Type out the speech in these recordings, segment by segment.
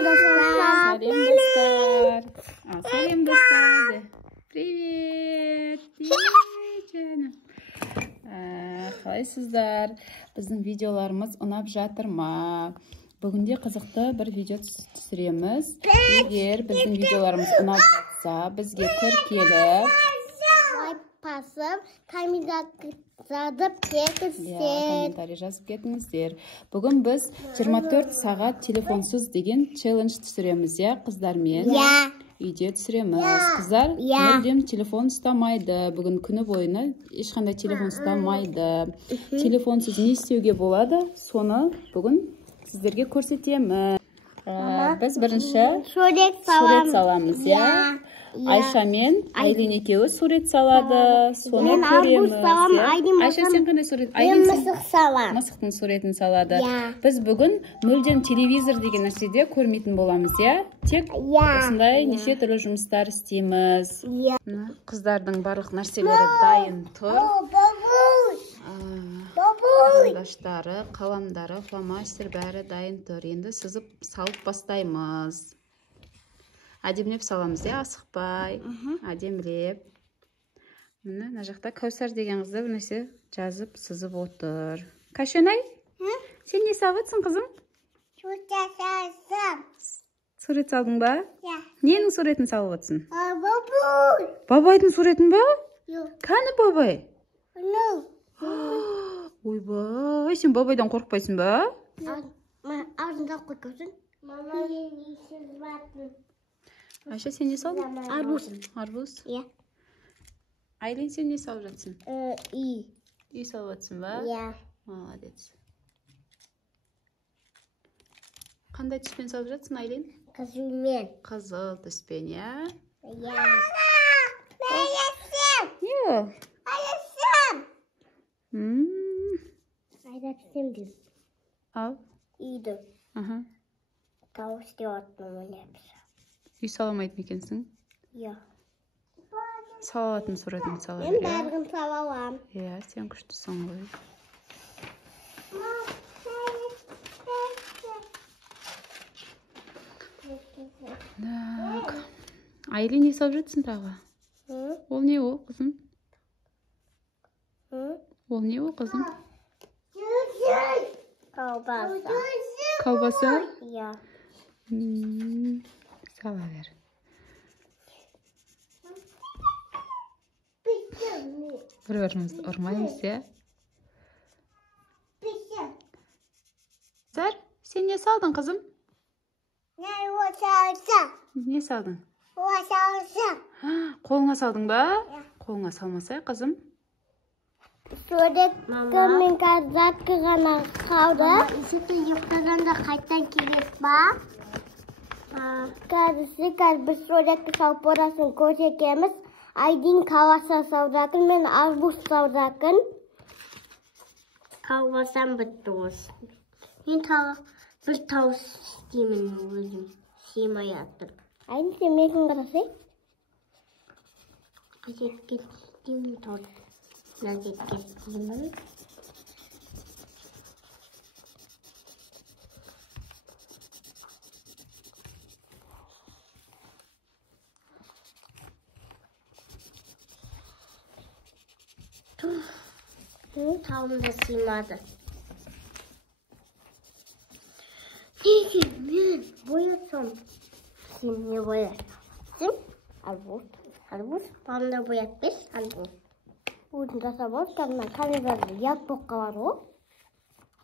достар. Сәлем достар. Привет. Жаным. Қалайсыздар? Біздің видеоларымыз ұнап жатыр ма? Бүгінде қызықты бір видео түсіреміз. Егер біздің видеоларымыз ұнап жатса, бізге тіркеліп, басып, комментарий жазып кетіңіздер. Бүгін біз 24 сағат телефонсыз деген челлендж түсіреміз, қыздармен. Үйде түсіреміз. Қыздар мүлдем телефон ұстамайды. Бүгін күні бойына ешқандай телефон ұстамайды. Телефонсыз не істеуге болады? Соны бүгін сіздерге көрсетемін. Біз бірінші сурет саламыз, Айша мен Айлин екеуі сурет салады. Соны көреміз. Айша, сен қандай сурет? Мен мысық салам. Мысықтың суретін салады. Біз бүгін мүлдем телевизор деген нәрседе көрмейтін боламыз, Тек осындай неше түрлі жұмыстар істейміз. Қыздардың барлық нәрселері дайын тұр. Қарындаштары, қаламдары, фломастер бәрі дайын тұр. Енді сызып салып бастаймыз. Әдемлеп саламыз, асықпай. Әдемлеп. Мына жақта Кәусар деген қызды бір нәрсе жазып, сызып отыр. Кәшенай, сен не салып отырсың, қызым? Сурет салдың ба? Ненің суретін салып отырсың? Бабайдың суретін ба? Қаны бабай? Ойбай, сен бабайдан қорқпайсың ба? Аузында қойқасын. Мама, мен ешіз батын. Айша, сен не салдың? Арбуз. Арбуз? Айлин, сен не салып жатсың? Үй. Үй салып жатсың ба? Молодец. Қандай түспен салып жатсың, Айлин? Қызылмен. Қызыл түспен, Айда түсем деймін. Ал? Үйді. Тауыс деп аттым ойнапсы. Үй саламайды мекенсің? Салалатын суретін сала Мен бәрігін салалам. Сен күштісің ғой. Айлин, не салып жатсың тағы? Ол не ол, қызым? Ол не ол, қызым? Колбаса. Колбаса? Сала бер. Бір-бірімізді ұрмаймыз, Зар, сен не салдың, қызым? Не салдың? Қолыңа салдың ба? Қолыңа салмасай, қызым. Сурет мен қазатқы ғана қалды. Есеті ұйықтағанда қайттан келес ба? Қазір бір суретті салып орасын көрсетеміз. Айдин каласа саудакын, мен арбуз саудакын. Калбасам бітті осы. Мен бір тауыс істеймін өзім. Симай аттыр. Айдин сен мекін қарасай? Қасеткен істеймін тұрды. Назеткен істеймін. Tavımda sığmadı. Neyse ben boyasam. Sen ne boyasın? Armut. Bana da boyatmış. Armut. Burada sabah kanına kanıları yapıp var o.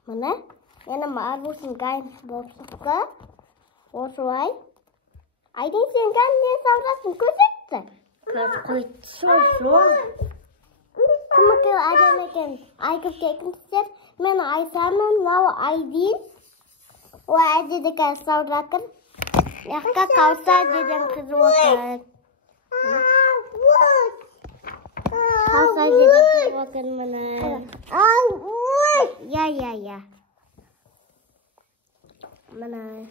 Bana. Yanıma armutun gayet boşlukta. O suay. Aydın sen kendine savrasın köşekte. Kız koydu. Kımıkı adamken aykıp çekmişler. Ben Ayşa'nın now Aydin. O Aydin'de kalsa bırakın. Yakka kalsa dedim kızı bakın. Kalsa dedim kızı bakın bana. Ya. Bana.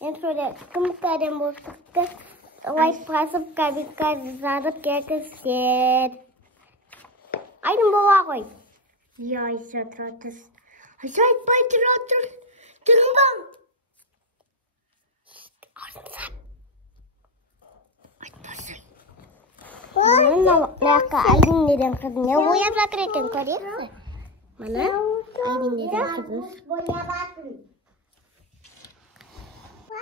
En sonra kımıkı adam boşlukta. White pasıp zarıp gelmişler. Aydın baba koy. Ayşe tratız. Ayşe bay tratır. Tırım bak. Maka Aydin deden kızı ne boyap жатыр екен көресіз? Mana Aydin deden kızı.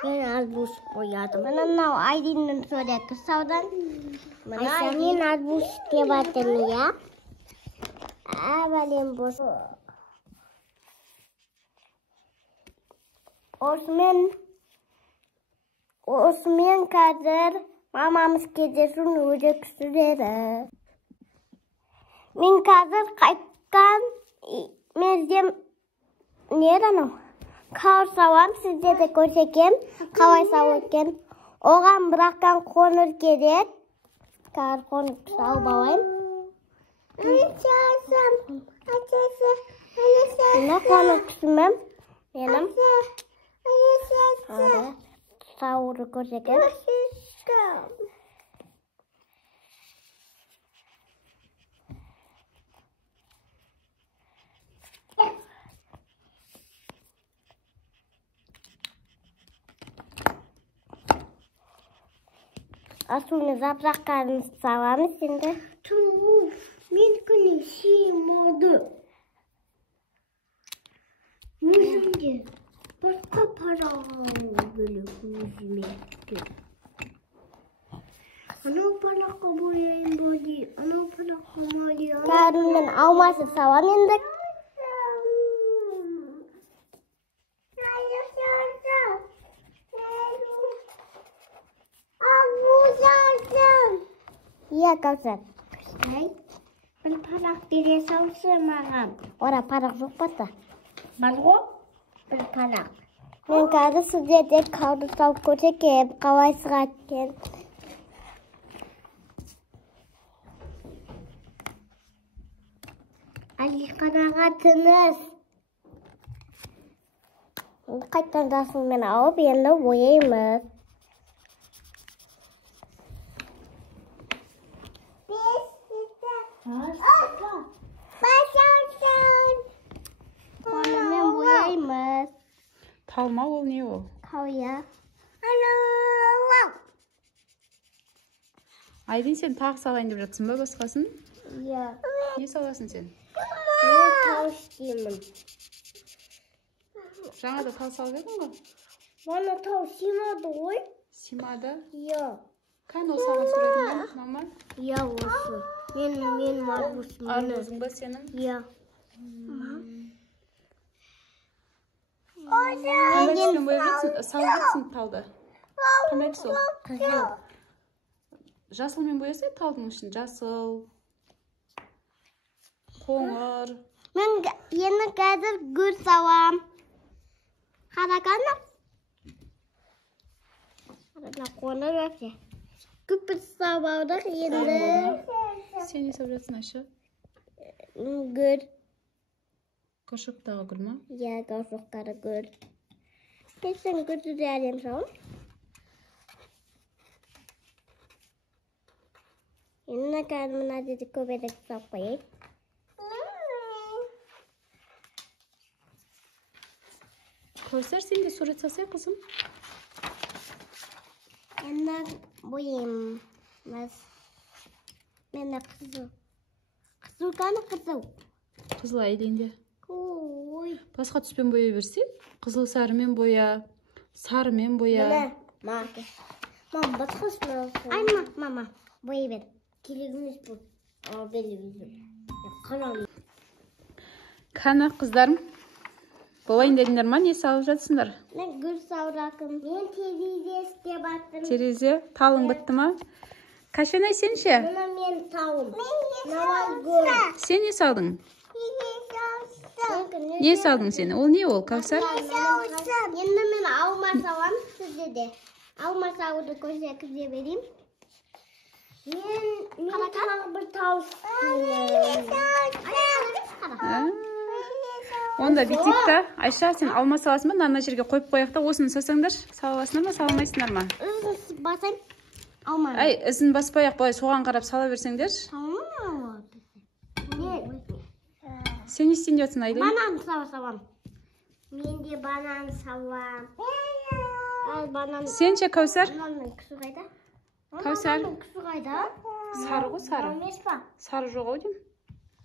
Ben az buz boyadım. Mana mынау Aydinнің sureti saudan. Mana мен az buz істеп жатырмын ya. Бәлем бос. Osman қазір мамамыз кездесін өзек сүреді. Мен қазір қайтқан мерзем не анау? Қауыр сауам сіздерді көрсекем, қалай сау екен. Оған бірақтан қоныр керек. Қазір қоныр сауып алайын. Мына қоныр кісімім менің. Сауыры көрсекем. Asılını zapraklarını sağlamış şimdi. Tamam. Mümkün olmadı. Yüzümde başka para böyle yüzüme. Ana para koyayım böyle. Ana para koyayım. Karnımdan alması sağlam indik. Iya Kausar. Ben parak diri sauce mağam. Ora parak yok pata. Balgo? Ben parak. Ben kada sudete kaudu sav kote keb kawai sratken. Ali kanağatınız. Kaçtan dasın beni alıp yanına boyayımız. Konumen boyayımız. Talma ol ne o? Kavya. Aydin sen tağ salайын деп жатсың ба басқасын? Iya. Не саласың сен? Ben tağ isteyemem. Жаңа да тал салып едің ғой? Bana tağ sığmadı oy. Симады. Iya. Кәне ол саған суретіңді мама? Iya olsun. Men marbusun. Арбузың ба сенің? Iya. Қандай түспен бояп жатсың? Салып жатсың талды. Қандай түс ол? Kızıl. Жасылмен боясай талдың ішін. Жасыл, қоңыр. Ben yeni kadar gül savam. Karakana. Karana konu yok ya. Küpür savavdak yeni. Сен не салып жатсың Айша? Gül. Горшоктағы гүл ма? Ya gavşukları gül. Kesin gülü değerliyim savam. Yeni kadar dedi köpedek sapayım. Kausar sen de сурет салсай қызым. Yeni boyayım. Mene kızıl. Kızıl kanı kızıl. Қызыл Айденде. Oy. Басқа түспен боя берсе, қызыл сарымен боя, сарымен боя. Mama. Mama başkasına olsun. Ay mama. Boya ver. Kiligimiz bu. Ama belli bizim. Kanal. Қане қыздарым, болайын дедіңдер ма? Не салып жатсыңдар? Ben gül savrakım. Ben tereziye istep attım. Терезе, талың бітті ма? Кашанай сен ше? Buna men tavım. Naval gül. Сен не салдың? Не салдың сен? Ол не ол, Каусар? Енді мен алма савам sizde de. Alma savudu koşakıza vereyim. Men tavı bir tavus. Онда бүйтейік та. Айша, сен алма саласың ба? Ана жерге қойып қояйық та, осыны салсаңдар, сала аласыңдар ма, сала алмайсыңдар ма? Üzüm basayım. Alma. Ай, ізін баспай-ақ былай соған қарап сала берсеңдер. Tamam. Сен не істейін деп жатсың, Айдын? Banan savam. Men de banan savam. Al banan. Сен ше, Каусар? Bananın kısı kayda? Каусар, Bananın kısı kayda? Сары ғой, сары. Емес па? Сары жоқ ау деймін.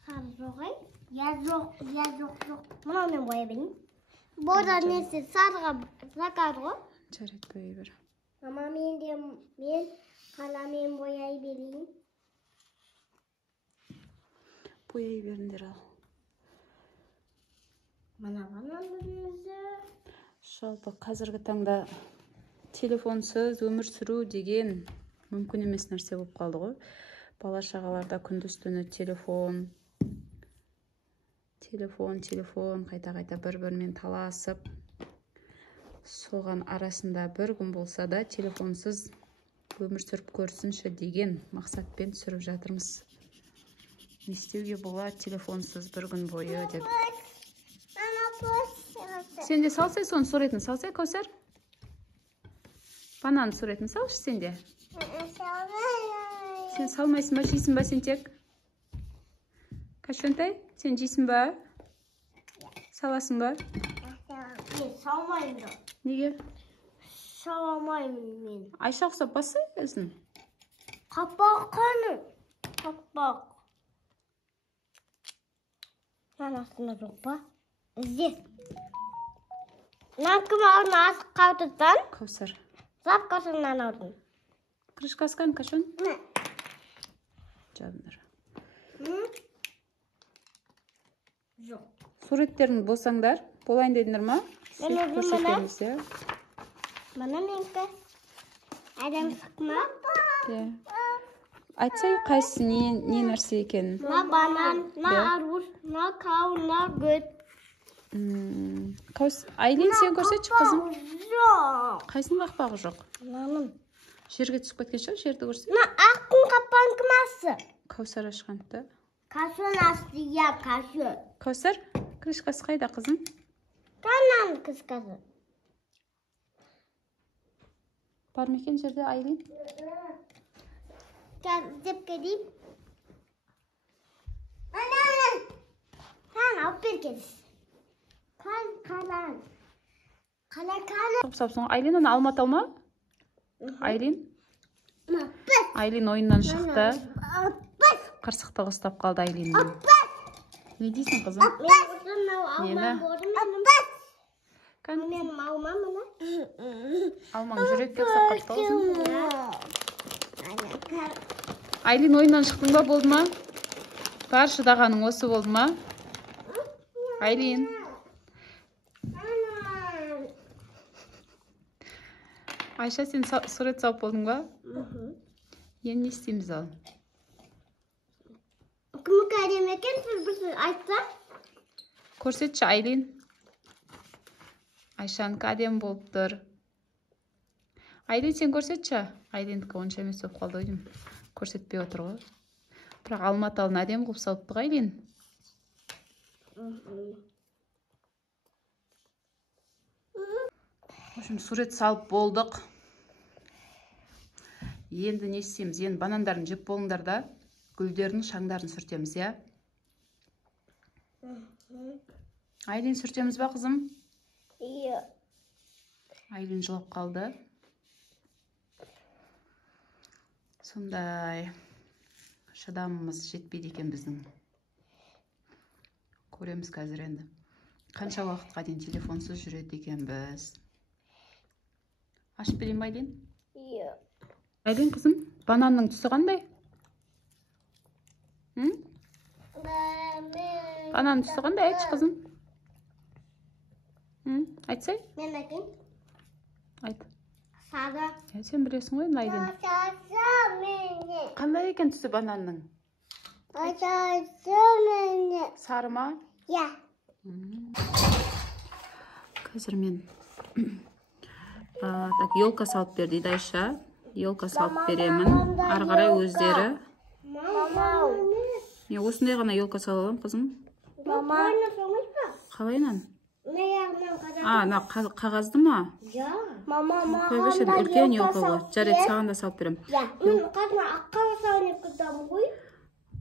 Сары жоқ, я жоқ. Мынау мен боя берейін. Борда несі сарыға заказ ғой. Жарайды, бояй бер. Мама, мен қаламен бояй берейін. Бояй беріңдер ал. Мына өзі. Жалпы қазіргі таңда телефонсыз өмір сүру деген мүмкін емес нәрсе болып қалды ғой. Бала шағаларда күндіз-түні телефон, қайта бір-бірімен таласып, соған арасында бір күн болса да телефонсыз өмір сүріп көрсінші деген мақсатпен түсіріп жатырмыз. Не істеуге болады телефонсыз бір күн бойы деп. Сен де салсай, соны суретін салсай, Кәусар? Банан суретін салшы сен де. Сен салмайсың ба, жейсің ба сен тек? Кәшөнтай, сен жейсің ба? Саласың ба? Мен салмаймын. Неге? Саламаймын мен. Айша ұқсап басы өзін? Қапақ қаны. Қапақ. Астында жоқ па? Ізде. Кім алдын асық қаутыдан? Кәусар. Запқасынан алдын. Крышкасқан, Кәшөн? Жабындар. Жоқ. Суреттерін болсаңдар, болайын дедіңдер ма? Көрсетеміз, е? Мана менкі. Адам сықма? Айтсай, қайсысы не нәрсе екен? На банан, на арбуз, на қау, на гөт. Айлин, сен көрсетші қызым? Жоқ. Қайсының қақпағы жоқ? Наным. Жерге түсіп кеткен шығар, жерді көрсе? На аққын қаппан кім асы? Кәусар ашқанды. Кәшөн асты, я кәшөн. Кәусар, крышкасы қайда қызым? Канан кіскасы. Бар ма екен жерде Айлин? Деп келейін. Алып бергенсіз. Қалан. Сапсың, Айлин, оны алмат алма? Айлин? Айлин ойыннан шықты. Қырсықты ұстап қалды Айлиннен. Не дейсің қызым? Нені? Менің алмам мұны. Алмаң жүрекке ұстап қапты олсын. Айлин ойыннан шықтың ба, болды ма? Бар шыдағаның осы болды ма? Айлин. Айша, сен сурет салып болдың ба? Енді не істейміз ал? Кімі кәдем екен, бір айтса? Көрсетші, Айлин. Айшаның кәдем болып тұр. Айлин, сен көрсетші. Айлиндікі онша емес болып қалды ойдым. Көрсетпей отыр ғой. Бірақ алматалын әдем қылып салыпты ғой, Айлин. Сурет салып болдық. Енді не істейміз? Енді банандарын жеп болыңдар да, гүлдердің шаңдарын сүртеміз, я? Айлин, сүртеміз ба, қызым? Иә. Айлин жылап қалды. Сондай шыдамымыз жетпейді екен біздің. Көреміз қазір енді. Қанша уақытқа дейін телефонсыз жүреді екен біз. Ашып берейін ба, Айлин? Иә. Айлин, қызым, бананның түсі қандай? Бананның түсі қандай, айтшы, қызым? Айтсай? Мен әкем. Айт. Сары. Сен білесің ғой, Айлин. Қандай екен түсі бананның? Сары ма? Иә. Қазір мен елка салып бер дейді Айша. Елка салып беремін. Ары қарай өздері. Мен осындай ғана елка салып аламын, қызым. Қалайынан? На қағазды ма? Қой беші, үлкен елка ғой. Жарайды, саған да салып берем.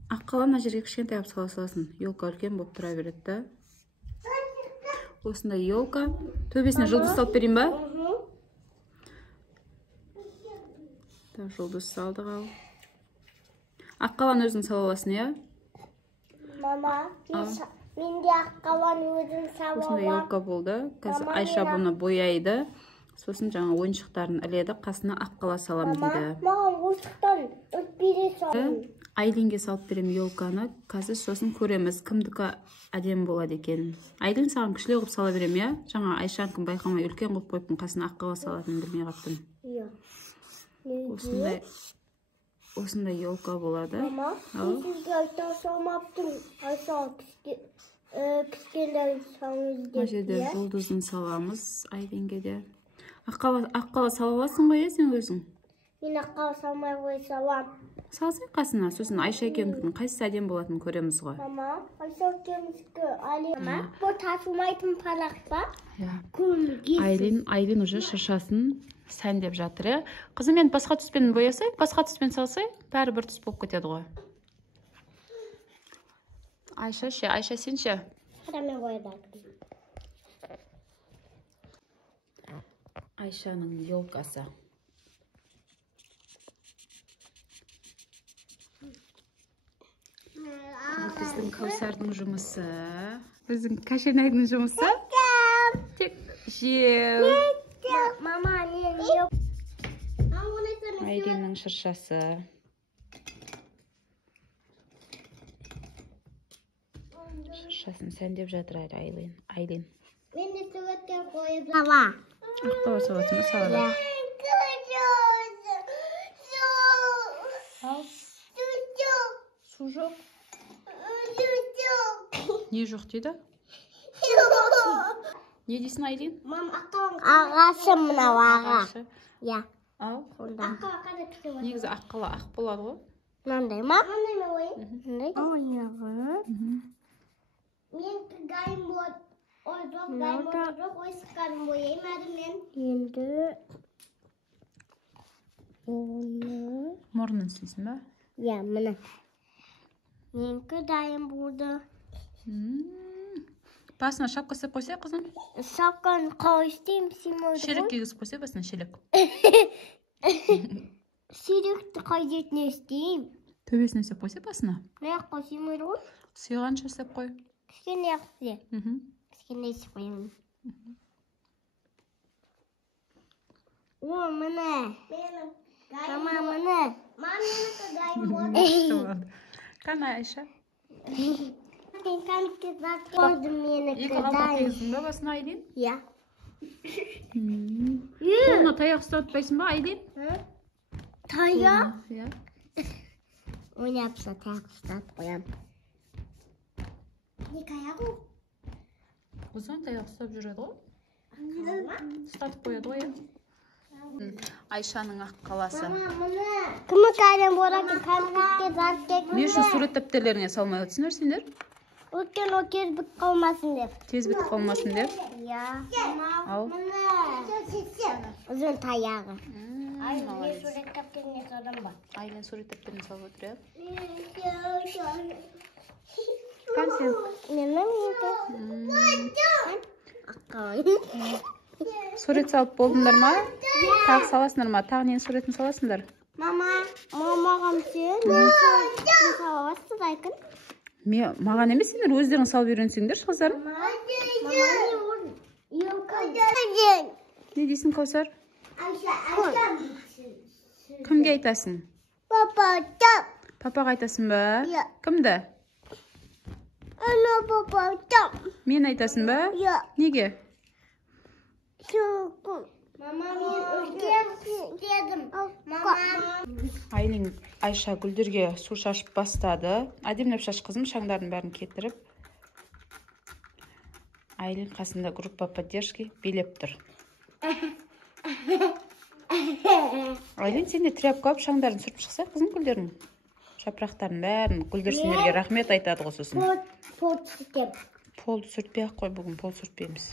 Аққала мына жерге кішкентай алып саласың. Елка үлкен болып тұра береді да. Осындай елка. Төбесіне жұлдыз салып берейін ба? Жұлдыз салдық ал. Аққаланы өзің сала аласың, иә? Мама, мен де аққаланы өзім сала Осындай аламын. елка болды. Қазір Айша бұны бояйды. Сосын жаңа ойыншықтарын іледі, қасына аққала салам дейді. Маған ойыншықтан өтпере салың. Айлинге салып берем елканы. Қазір сосын көреміз, кімдікі әдемі болады екен. Айлин саған кішілеу қылып сала берем, иә? Жаңа Айшанікін байқамай үлкен қылып қойыппын, қасына аққала салатынын білмей қаптым. Осындай елка болады. Мама, мен сізге айта салмаптым. Айша кішкентай салыңыз Мына жерде жұлдызын саламыз Айлинге де. Аққала сала аласың ғой, сен өзің? Мен аққала салмай қой салам. Салсай қасына, сосын Айша екеуіңіздің қайсысы әдемі болатынын көреміз ғой. Мама, Айша екеумізге Мама, бұл тасылмайтын парақ па? Айлин уже шыршасын сәндеп жатыр, е? Қызым, мен басқа түспен боясай, басқа түспен салсай, бәрі бір түс болып кетеді ғой. Айша ше, Айша сен ше? Қарамен қойды. Айшаның елкасы. Біздің Каусардың жұмысы. Біздің Кашенайдың жұмысы. Тек жеу. Мама, не жеу? Айлиннің шыршасы. Шыршасын сәндеп жатыр Айлин. Мен де суретке қойып сала. Аққала салатыны салады. Су жоқ. Не жоқ дейді? Не дейсің, Айлин? Ағасы мынау аға. Я. Ау? Негізі аққала ақ болады ғой. Мынандай ма? Мындай ма? Мен гайым болады. Ой, жоқ, гайым болады. Жоқ, ойсыққаным бояймады мен. Енді оны... Мұрнын сілсін ба? Я, мына. Менкі дайым болды. Басына шапқа сеп қойсай, қызым? Шапқаны қау істейм, симойды ғой. Шелек кегізіп қойсай, басына шелек. Шелекті қайдетіне істейм. Төбесіне сеп қойсай, басына. Маяққа симойды ғой. Сүйғанша сеп қой. Кішкене яқты. Кішкене сеп қойым. О, мына. Мама, мына. Маменікі дайым болды. Қана, Айша? Мен кәмікке зат қойдым менікі Екі қалпақ дайым. кегіздің ба, басына, Айлин? Я. Қолына таяқ ұстатпайсың ба, Айлин? Таяқ? Иә. Ойнапса таяқ ұстатып қоям. Не таяқ ол? Ұзан таяқ ұстап жүреді ғой. Ұстатып қояды ғой, Айшаның аққаласы. Кімі кәрен болады, кәмікке зат кек. Не үшін сурет дәптерлеріңе салмай өтсіңдер сендер? Өткен о кез бітіп қалмасын деп. Тез бітіп қалмасын деп? Я. Ау. Ұзын таяғы. Айлин сурет дәптеріне салдым ба? Айлин сурет дәптеріне салып отыр, Қан сен? Менің Сурет салып болдыңдар ма? Тағы саласыңдар ма? Тағы нені суретін саласыңдар? Мамағам сен? Мен салабасыз айкын? Маған емес, сендер өздерің салып үйренсеңдер, қыздарым. Не дейсің, Каусар? Кімге айтасың? Папаға айтасың ба? Кімді? Мен айтасың ба? Неге? Мама, мен үлкен істедім. Айлин Айша гүлдерге су шашып бастады. Әдемілеп шаш, қызым, шаңдардың бәрін кетіріп. Айлин қасында группа поддержки билеп тұр. Айлин, сен де тряпка алып шаңдарын сүріп шықса, қызым, гүлдердің жапырақтарын бәрін гүлдер сендерге рахмет айтады ғой сосын. Пол сүртем. Полды сүртпей ақ қой, бүгін пол сүртпейміз.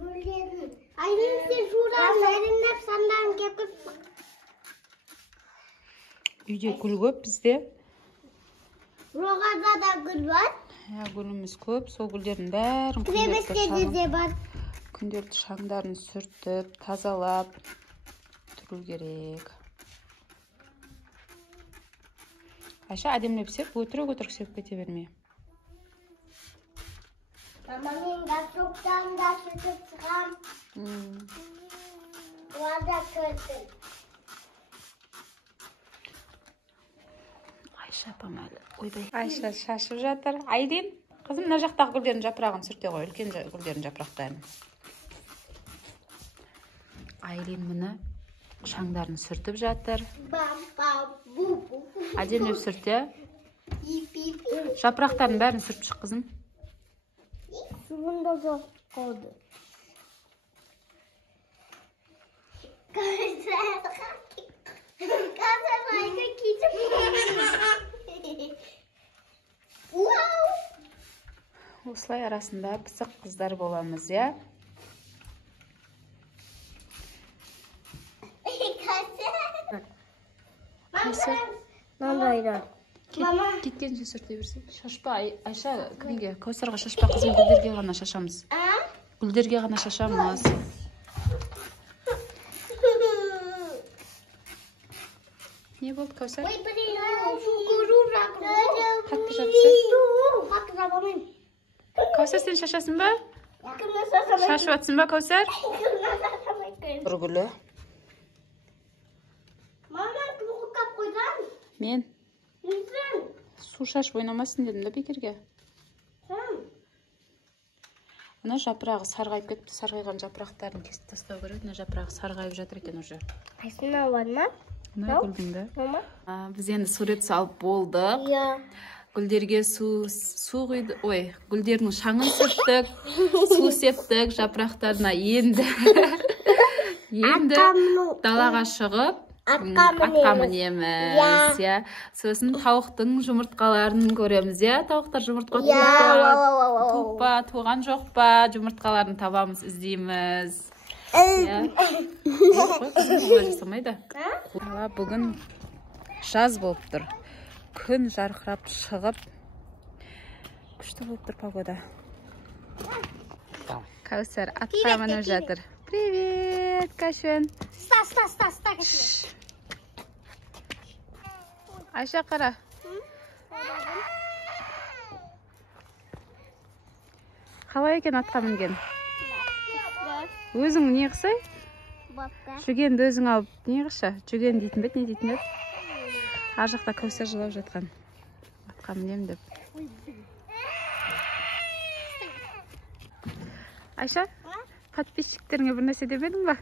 Айлин, сен журасың, айлинлеп сандарын кепіп. Үйде гүл көп бізде. Жоғарда да гүл бар. Гүліміз көп, сол гүлдердің бәрін күндерді шаңдарын сүртіп, тазалап тұру керек. Айша, әдемілеп сеп, өтірік сеп кете берме. Мама, мен гасtroктан да сүтіп шығам. Оларда көрдім. Айша апам әлі. Ойбай. Айша шашып жатыр. Айдин, қызым, мына жақтағы гүлдердің жапырағын сүрте қой, үлкен гүлдердің жапырақтарын. Айлин мұны шаңдарын сүртіп жатыр. Әдемілеп сүрте. Жапырақтарын бәрін сүріп шық, қызым. Суында жоқ қалды. Осылай арасында пысық қыздар боламыз, я? Мамайда. Кеткенше сүрте берсе. Шашпа, Айша, кімге? Кәусарға шашпа, қызым, гүлдерге ғана шашамыз. Гүлдерге ғана шашамыз. Не болды, Кәусар? Қатты жапсы. Кәусар, сен шашасың ба? Шашып атсың ба, Кәусар? Бір гүлі. Мен? Су шашып ойнамасын дедім да бекерге. Мына жапырағы сарғайып кетті, сарғайған жапырақтарын кесіп тастау керек. Мына жапырағы сарғайып жатыр екен уже. Айсына бар ма? Мына гүлдің да. Мама? Біз енді сурет салып болдық. Гүлдерге су құйды, ой, гүлдердің шаңын сүрттік, су септік, жапырақтарына енді далаға шығып атқа мінеміз, я. Сосын тауықтың жұмыртқаларын көреміз, я. Тауықтар жұмыртқа туған жоқ па, жұмыртқаларын табамыз, іздейміз. Жасамайды. Бүгін жаз болып тұр. Күн жарқырап шығып, күшті болып тұр погода. Кәусар атқа мініп жатыр. Привет, Кәшен. Ста. Айша, қара. Қалай екен атқа мінген? Өзің не қысай? Жүгенді өзің алып, не қыша? Жүген дейтін бет, не дейтін бет? Ар жақта Кәусар жылап жатқан. Атқа мінем деп. Айша, подписчиктеріңе бір нәрсе демедің ба?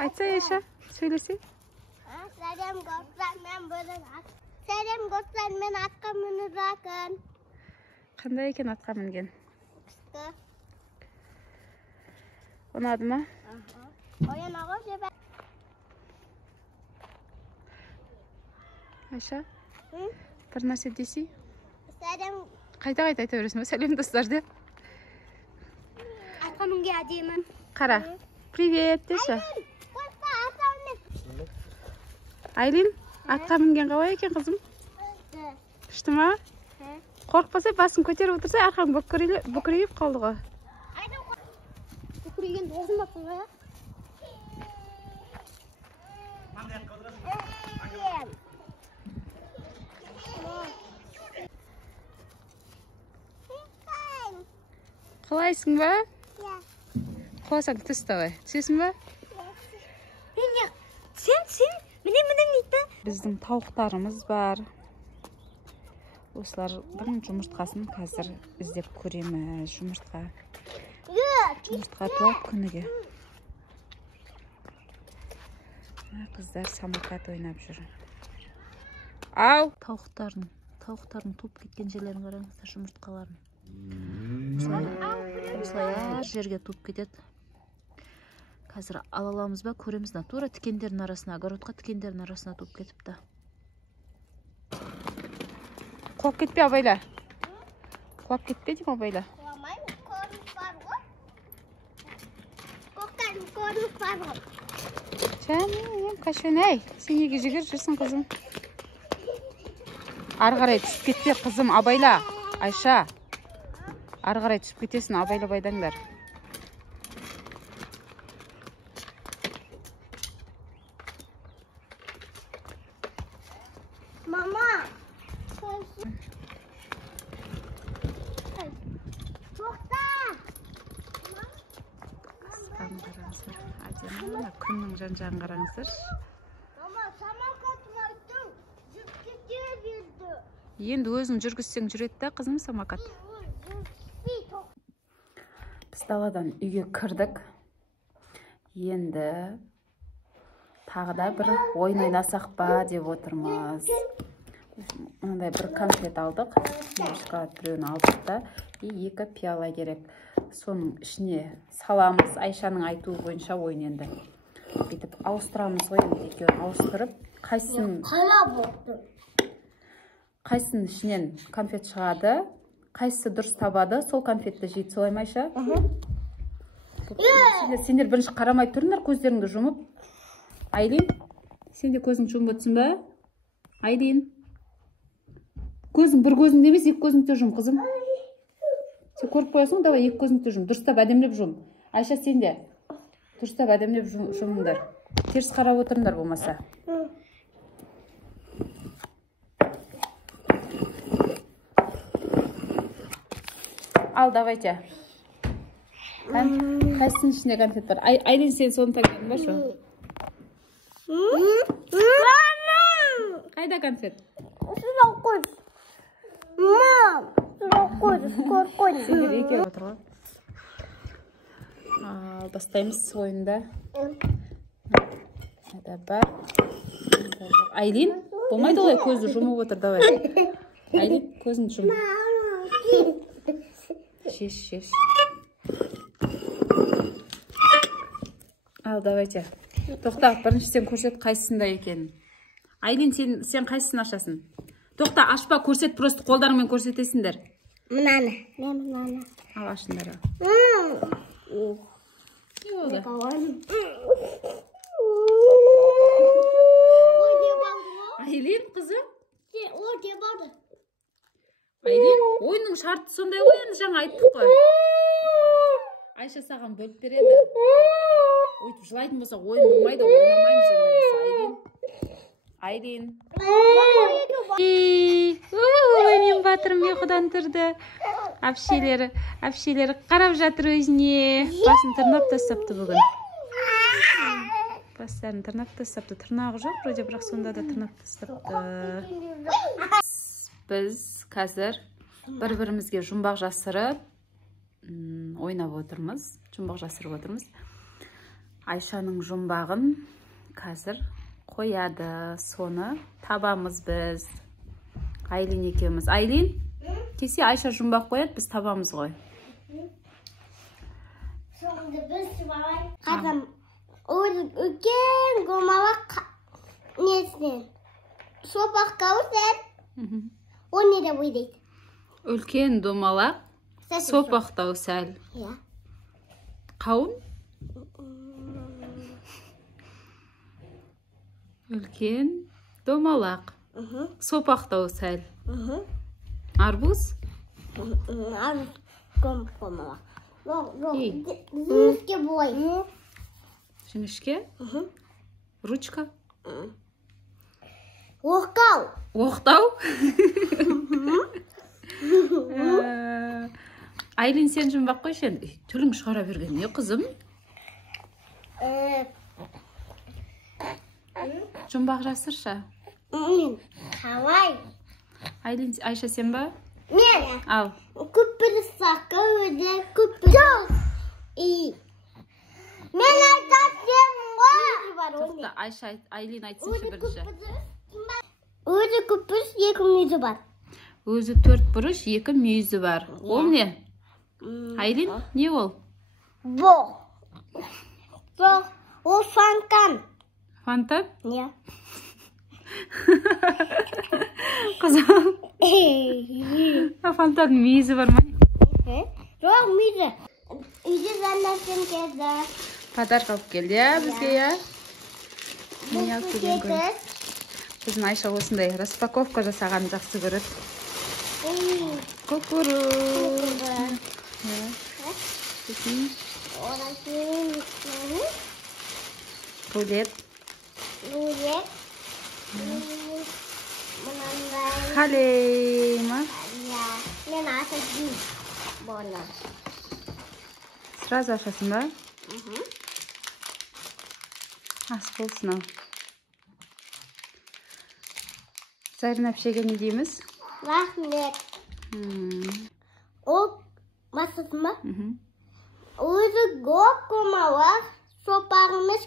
Айтса, Айша, сөйлесе. Сәлем достар, мен атқа мініп жатырмын. Қандай екен атқа мінген? Ұнады ма? Айша, бір нәрсе десей? Сәлем. Қайта айта бересің ба? Сәлем достар деп. Атқа мінге әдемін. Қара. Привет, деші. Айлин, атқа мінген қалай екен қызым? Күшті ма? Қорықпаса, басын көтеріп отырса, арқаң бүкірейіп қалды ғой. Бүкірейген доғын бақын ғой. Қалайсың ба? Қаласаң түс давай. Түсесің ба? Сен, менен дейді. Біздің тауықтарымыз бар. Осылардың жұмыртқасын қазір іздеп көреміз. Жұмыртқа туап күніге. Қыздар самокат ойнап жүр. Ау! Тауықтардың туып кеткен жерлерін қараңыздар, жұмыртқаларын. Осылай жерге туып кетеді. Қазір аламыз ба, көреміз на тура тікендердің арасына, огородқа тікендердің арасына туып кетіпті. Құлап кетпе, абайла. Құлап кетпе дейм, абайла. Құламаймын, көрініс бар ғой. Көктайдың көрініс бар ғой. Жаным, Кәшен, әй, сен неге жүгір жүрсің, қызым? Ары қарай түсіп кетпе, қызым, абайла. Айша, ары қарай түсіп кетесің, абайла байдаңдар. күннің жан-жағын қараңыздар. Мама, самокатым айттың, жүріп кете берді. Енді өзің жүргізсең жүреді да, қызым, самокат. Біз даладан үйге кірдік. Енді тағы да бір ойын ойнасақ па деп отырмыз. Мынандай бір конфет алдық. Шоколад біреуін алдық та, екі пиала керек. Соның ішіне саламыз. Айшаның айтуы бойынша ойын енді. Бүйтіп ауыстырамыз ғой, енді екеуін ауыстырып, қайсының ішінен конфет шығады, қайсысы дұрыс табады, сол конфетті жейді, солай ма, Айша? Сендер бірінші қарамай тұрыңдар, көздеріңді жұмып. Айлин, сен де көзіңді жұмып отырсың ба? Айлин, көзің бір көзіңді емес, екі көзіңді жұм, қызым. Сен көріп қоясың, давай екі көзіңді жұм, дұрыстап әдемлеп жұм. Айша, сен де дұрыстап әдемлеп жұмыңдар. Теріс қарап отырыңдар болмаса. Ал, давайте. Қайсының ішінде конфет бар? Айлин, сен соны таңдадың ба, шо? Қайда конфет? Сұрақ қойды. Мам, сұрақ қойды, қойды. Сендер екеу отыр ғой. Бастаймыз ойында. Бар. Айлин, болмайды олай, көзді жұмып отыр, давай. Айлин, көзіңді жұм. Шеш. Ал, давайте. Тоқта, біріншіден көрсет қайсысында екенін. Айлин, сен қайсысын ашасың? Тоқта, ашпа, көрсет, просто қолдарыңмен көрсетесіңдер. Мынаны. Мен мынаны. Ал, ашыңдар. Айлин, қызым? О, дебады. Айлин, ойынның шарты сондай ғой, енді жаңа айттық қой. Айша саған бөліп береді. Өйтіп жылайтын болса, ойын болмайды, ойнамаймыз ондай болса. Айлин. Мен батырым ұйқыдан тұрды. Әпшелері қарап жатыр өзіне. Басын тырнап тастапты бүгін. Бастарын тырнап тастапты. Тырнағы жоқ, вроде бірақ сонда да тырнап тастапты. Біз қазір бір-бірімізге жұмбақ жасырып ойнап отырмыз. Айшаның жұмбағын қазір қояды. Соны табамыз біз. Айлин екеуміз. Айлин, кесе Айша жұмбақ қояды, біз табамыз ғой. Соңында біз бабай қазір үлкен гомалақ несінен сопақ қауырсен. О не деп ойлайды? Үлкен домалақ, сопақтау сәл. Қауын? Үлкен домалақ, сопақтау сәл. Арбуз? Арбуз гомалақ. Жіңішке бұлай. Жіңішке? Ручка? Оқтау. Оқтау? Айлин, сен жұмбақ қойшен. Түлің шығара берген не, қызым? Жұмбақ жасырша. Қалай? Айлин, Айша сен ба? Мен. Ал. Күппірі саққа өде күппірі. Жоқ. Мен айтасың ғой. Тоқта, Айша, Айлин айтсыншы бірінші. Өзі күппіріш, екі мүйізі бар. Өзі 4 бұрыш, 2 мүйізі бар. Ол не? Айлин, не ол? Бұл. Ол фонтан. Фонтан? Не. Қызым. Фонтан мүйізі бар ма? Жоқ, мүйізі. Үйде заңдасым келді. Подарка алып келді, бізге, я? Не алып келген көрі? Біздің Айша осындай распаковка жасаған жақсы көреді. Кукуруз. Рулет. Халейма. Мен ашасың. Бұны. Сразу ашасың ба? Ас болсын ал. Зарина әпшеге не дейміз? Рахмет. Ол басылсын ба? Өзі көмалар, сопарымыз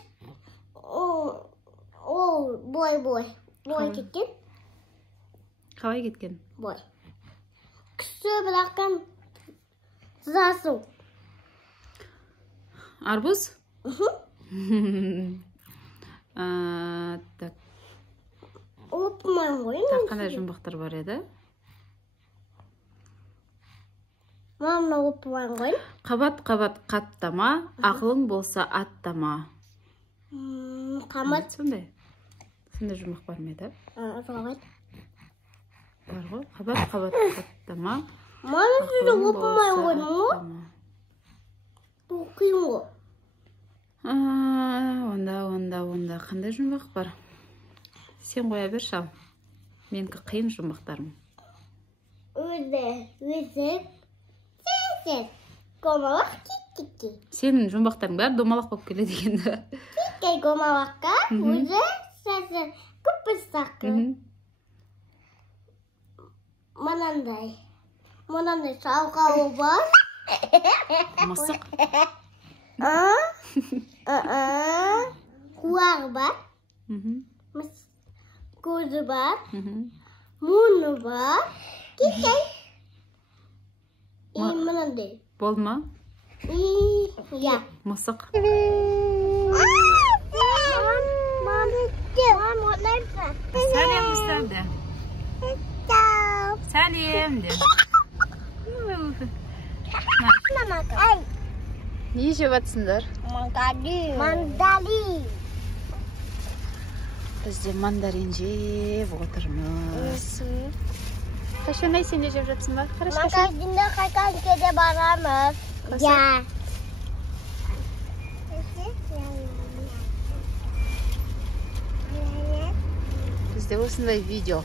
ол бой кеткен. Қалай кеткен? Бой. Кісі біраққан засыл. Арбуз? Так. Опымайын ғой. Так, қандай жұмбақтар бар еді? Мамна опымайын ғой. Қабат-қабат қаттама, ақылың болса аттама. Қамат. Сондай жұмбақ бар ма еді? Солай. Бар ғой. Қабат-қабат қаттама. Мамна сізді опымайын ғой, ма? Оқиын ғой. Онда қандай жұмбақ бар? Сен қоя бер шал. Менікі қиын жұмбақтарым. Өзі. Сен. Комалақ кетті. Сенің жұмбақтарың бәрі домалақ болып келеді дегенді. Кетті комалаққа. Өзі сәсі күппістақы. Мұнандай шалқауы бар. Мысық. Құлағы бар. Көзі бар. Мұны бар. Кетті. Мұнандай. Болды ма? Я. Мысық. Сәлем ұстарды. Сәлем де. Не жеп атсыңдар? Мандали. Бізде мандарин жеп отырмыз. Қашан сен де жеп жатсың ба? Магазинде қайқан кеде барамыз. Я. Бізде осындай видео.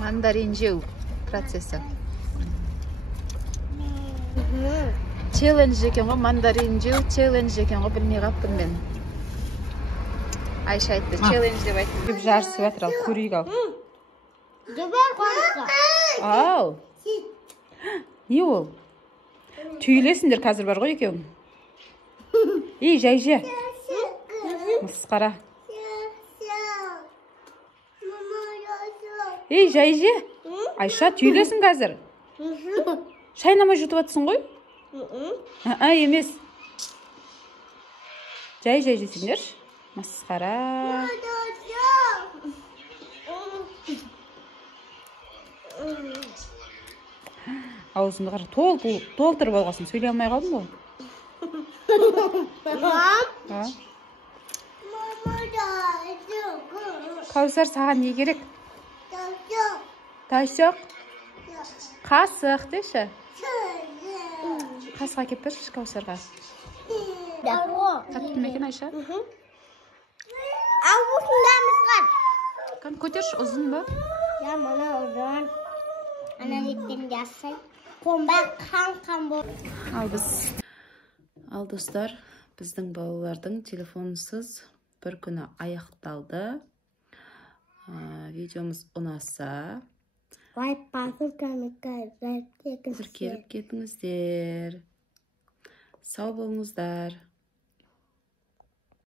Мандарин жеу процесі. Челлендж екен ғой, мандарин жеу челлендж екен ғой, білмей қаппын мен. Айша айтты, челлендж деп айтты. Деп жарысып жатыр ал, көрейік ал. Жібер қойса. Ау. Не ол? Түйілесіңдер қазір бар ғой екеуің. Ей, жай же. Мысқара. Ей, жай же. Айша, түйілесің қазір. Шайнамай жұтып атсың ғой? Емес. Жай жесіңдер. Масқара. Аузымды қара толтырып алғасын. Сөйлей алмай қалдың ғой. Каусар, саған не керек? Тайсық. Қасық деші. Қасыға кеп берші Каусарға. Тапты ма екен Айша? Ал осында мысқан. Кән көтерші, ұзын ба? Я, мұны ұзын. Ана еттен жасай. Қомбақ қан бол. Ал достар, біздің балалардың телефонсыз бір күні аяқталды. Видеомыз ұнаса, лайк басып комментарий тіркеліп кетіңіздер. Сау болыңыздар.